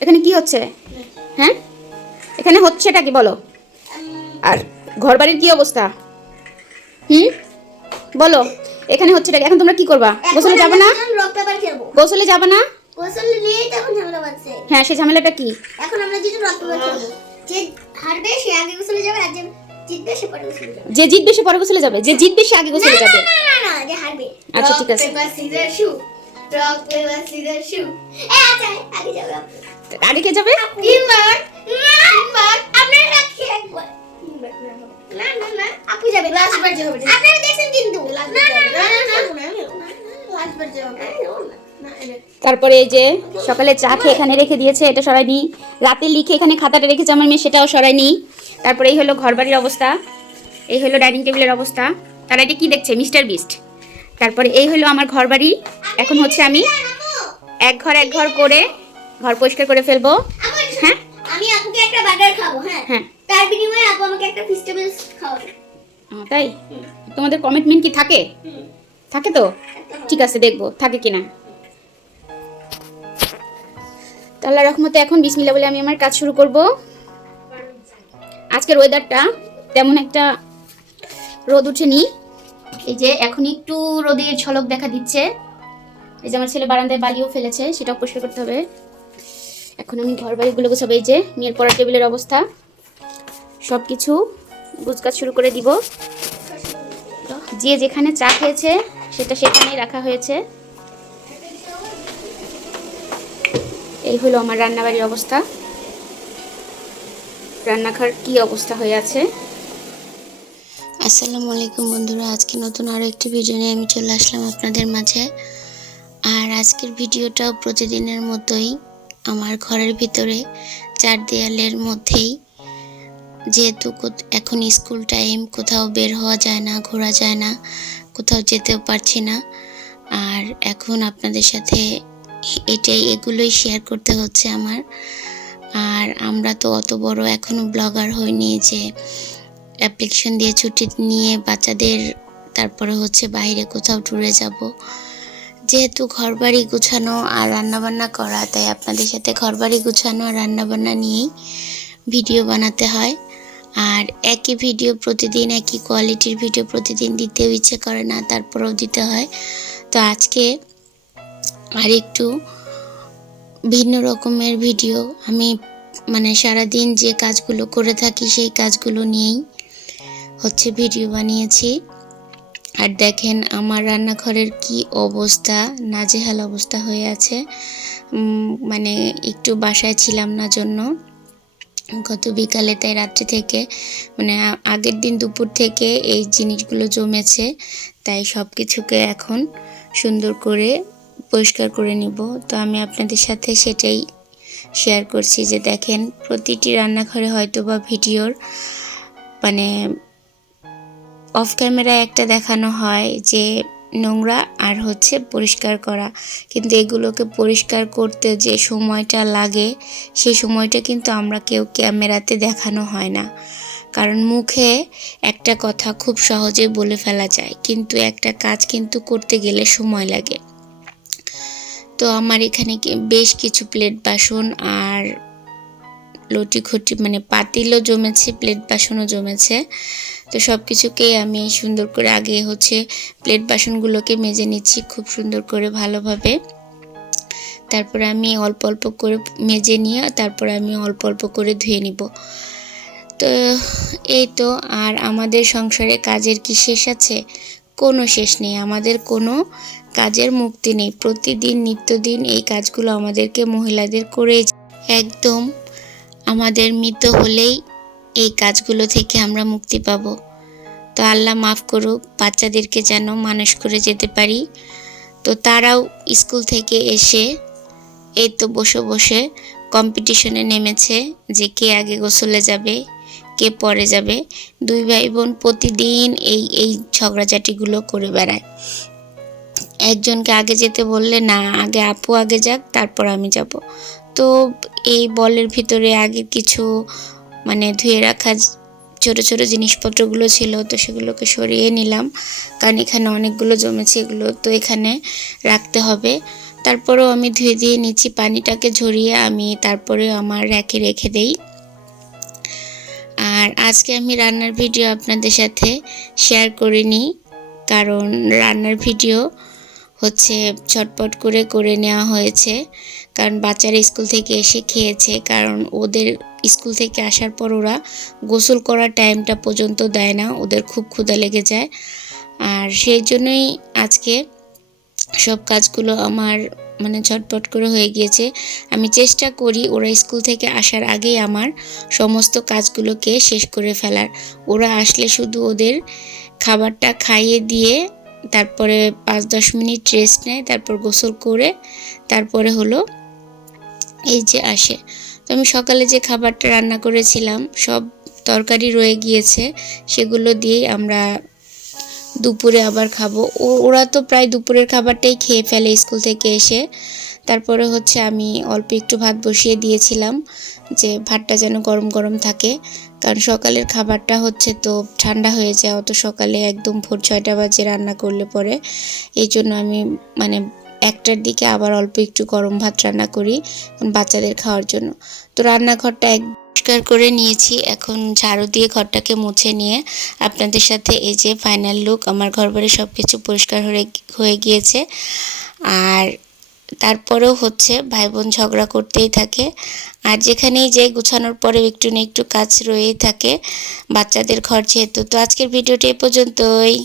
এখানে কি হচ্ছে? হ্যাঁ, এখানে হচ্ছেটা কি বলো? আর ঘরবাড়ির কি অবস্থা? বলো, এখানে হচ্ছেটা কি? এখন তোমরা কি করবা? গোসলে যাবে না? গোসলে যাবে না? গোসলে নিয়েই তখন ঝামেলা বাজছে। হ্যাঁ, সেই ঝামেলাটা কি? এখন আমরা যেটা রক পেপার খেলবো, যে হারবে সে আগে গোসলে যাবে, আর যে জিতবে সে পরে গোসলে যাবে। যে জিতবে সে পরে গোসলে যাবে, যে জিতবে সে আগে গোসলে যাবে। না, যে হারবে। আচ্ছা ঠিক আছে, পেপার সিজার শু, রক পেপার সিজার শু। আচ্ছা আগে যাবে আপু। আগে কে যাবে? তিনবার আপনারা রাখি একবার। না না না, আপু যাবে। লাস্ট বার যাবে। আপনারা দেখছেন কিন্তু। না না না লাস্ট বার যাবে। তারপরে এই যে সকালে চা খেয়ে এখানে রেখে দিয়েছে, এটা সরাইনি। রাতে লিখে এখানে খাতাটা রেখেছে আমার মেয়ে, সেটাও সরাইনি। তারপরে এই হলো ঘরবাড়ির অবস্থা, এই হলো ডাইনিং টেবিলের অবস্থা। তারা এটা কি দেখছে? Mister beast. তারপরে এই হলো আমার ঘরবাড়ি। এখন হচ্ছে আমি এক ঘর করে ঘর পরিষ্কার করে ফেলবো। হ্যাঁ, আমি আপুকে একটা বার্গার খাবো। হ্যাঁ হ্যাঁ, তার বিনিময়ে আপু আমাকে একটা ভেজিটেবলস খাওয়াবে। তাই তোমাদের কমিটমেন্ট কি থাকে? থাকে তো, ঠিক আছে, দেখবো থাকে কিনা। আল্লাহর রহমতে এখন বিসমিল্লাহ বলে আমি আমার কাজ শুরু করব। আজকের ওয়েদারটা তেমন একটা রোদ উঠেনি, এই যে এখন একটু রোদের ঝলক দেখা দিচ্ছে। এই যে আমার ছেলে বারান্দায় বালিও ফেলেছে, সেটাও পরিষ্কার করতে হবে। এখন আমি ঘর বাড়িগুলো গোছাবো। এই যে মেয়ের পড়ার টেবিলের অবস্থা, সব কিছু গুছগাছ শুরু করে দিব। যে যেখানে চা খেয়েছে সেটা সেখানেই রাখা হয়েছে। এই হলো আমার রান্নাবাড়ির অবস্থা, রান্নাঘর কি অবস্থা হয়ে আছে। আসসালামু আলাইকুম বন্ধুরা, আজকে নতুন আরও একটি ভিডিও নিয়ে আমি চলে আসলাম আপনাদের মাঝে। আর আজকের ভিডিওটাও প্রতিদিনের মতোই আমার ঘরের ভিতরে চার দেয়ালের মধ্যেই, যেহেতু এখন স্কুল টাইম, কোথাও বের হওয়া যায় না, ঘোরা যায় না, কোথাও যেতেও পারছি না। আর এখন আপনাদের সাথে এগুলোই শেয়ার করতে হচ্ছে আমার। আর আমরা তো অত বড় এখনও ব্লগার হইনি যে অ্যাপ্লিকেশন দিয়ে ছুটি নিয়ে বাচ্চাদের তারপরে হচ্ছে বাইরে কোথাও ট্যুরে যাব। যেহেতু ঘরবাড়ি গুছানো আর রান্নাবান্না করা, তাই আপনাদের সাথে ঘরবাড়ি গুছানো আর রান্নাবান্না নিয়েই ভিডিও বানাতে হয়। আর একই ভিডিও প্রতিদিন, একই কোয়ালিটির ভিডিও প্রতিদিন দিতেও ইচ্ছে করে না, তারপরেও দিতে হয়। তো আজকে আর একটু ভিন্ন রকমের ভিডিও, আমি সারাদিন যে কাজগুলো করে থাকি সেই কাজগুলো নিয়েই হচ্ছে ভিডিও বানিয়েছি। আর দেখেন আমার রান্নাঘরের কি অবস্থা, নাজেহাল অবস্থা হয়ে আছে। একটু বাসায় ছিলাম না জন্য গত বিকালে, তাই রাত্রি থেকে আগের দিন দুপুর থেকে এই জিনিসগুলো জমেছে, তাই সব কিছুকে এখন সুন্দর করে পরিষ্কার করে নিব। তো আমি আপনাদের সাথে সেটাই শেয়ার করছি যে দেখেন প্রতিটি রান্নাঘরে হয়তো বা ভিডিওর অফ ক্যামেরায় একটা দেখানো হয় যে নোংরা আর হচ্ছে পরিষ্কার করা, কিন্তু এগুলোকে পরিষ্কার করতে যে সময়টা লাগে সেই সময়টা কিন্তু আমরা কেউ ক্যামেরাতে দেখানো হয় না। কারণ মুখে একটা কথা খুব সহজে বলে ফেলা যায়, কিন্তু একটা কাজ কিন্তু করতে গেলে সময় লাগে। তো আমার এখানে বেশ কিছু প্লেট বাসন আর লটিঘটি পাতিলও জমেছে, প্লেট বাসনও জমেছে। তো সব কিছুকেই আমি সুন্দর করে আগে হচ্ছে প্লেট বাসনগুলোকে মেজে নিচ্ছি খুব সুন্দর করে ভালোভাবে। তারপরে আমি অল্প অল্প করে মেজে নিয়ে তারপরে আমি অল্প অল্প করে ধুয়ে নিব। তো এই তো, আর আমাদের সংসারে কাজের কি শেষ আছে? কোনো শেষ নেই, আমাদের কোনো কাজের মুক্তি নেই। প্রতিদিন নিত্যদিন এই কাজগুলো আমাদেরকে মহিলাদের করে একদম আমাদের মৃত্যু হলেই এই কাজগুলো থেকে আমরা মুক্তি পাব। তো আল্লাহ মাফ করুক, বাচ্চাদেরকে যেন মানুষ করে যেতে পারি। তো তারাও স্কুল থেকে এসে এই তো বসে বসে কম্পিটিশনে নেমেছে যে কে আগে গোসলে যাবে, কে পরে যাবে। দুই ভাই বোন প্রতিদিন এই ঝগড়াঝাটিগুলো করে বেড়ায়। একজনকে আগে যেতে বললে না, আগে আপু আগে যাক তারপর আমি যাব। তো এই বলের ভিতরে আগে কিছু ধুয়ে রাখা ছোট ছোট জিনিসপত্রগুলো ছিল, তো সেগুলোকে সরিয়ে নিলাম, কারণ এখানে অনেকগুলো জমেছে, এগুলো তো এখানে রাখতে হবে। তো তারপরেও আমি ধুয়ে দিয়ে নিচ্ছি, পানিটাকে ঝরিয়ে আমি তারপরে আমার র্যাকে রেখে দেই। আর আজকে আমি রান্নার ভিডিও আপনাদের সাথে শেয়ার করিনি, কারণ রান্নার ভিডিও হচ্ছে ঝটপট করে নেওয়া হয়েছে, কারণ বাচ্চারা স্কুল থেকে এসে খেয়েছে, কারণ ওদের স্কুল থেকে আসার পর ওরা গোসল করার টাইমটা পর্যন্ত দেয় না, ওদের খুব ক্ষুধা লেগে যায়। আর সেই জন্যই আজকে সব কাজগুলো আমার মানে ঝটপট করে হয়ে গিয়েছে। আমি চেষ্টা করি ওরা স্কুল থেকে আসার আগেই আমার সমস্ত কাজগুলোকে শেষ করে ফেলার। ওরা আসলে শুধু ওদের খাবারটা খাইয়ে দিয়ে তারপরে 5-10 মিনিট রেস্ট নেয়, তারপর গোসল করে তারপরে হলো এই যে আসে। তো আমি সকালে যে খাবারটা রান্না করেছিলাম সব তরকারি রয়ে গিয়েছে, সেগুলো দিয়েই আমরা দুপুরে আবার খাবো। ওরা তো প্রায় দুপুরের খাবারটাই খেয়ে ফেলে স্কুল থেকে এসে। তারপরে হচ্ছে আমি অল্প একটু ভাত বসিয়ে দিয়েছিলাম, যে ভাতটা যেন গরম গরম থাকে, কারণ সকালের খাবারটা হচ্ছে তো ঠান্ডা হয়ে যায় অত সকালে, একদম ভোর 6টা বাজে রান্না করলে পরে। এই জন্য আমি মানে 1টার দিকে আবার অল্প একটু গরম ভাত রান্না করি বাচ্চাদের খাওয়ার জন্য। তো রান্নাঘরটা পরিষ্কার করে নিয়েছি, এখন ঝাড়ু দিয়ে ঘরটাকে মুছে নিয়ে আপনাদের সাথে এই যে ফাইনাল লুক। আমার ঘরবাড়ি সব কিছু পরিষ্কার হয়ে গিয়েছে। আর তারপরেও হচ্ছে ভাই বোন ঝগড়া করতেই থাকে, আর যেখানেই যাই গুছানোর পরে একটু না একটু কাজ রয়েই থাকে বাচ্চাদের ঘর যেহেতু। তো আজকের ভিডিওটা এই পর্যন্তই।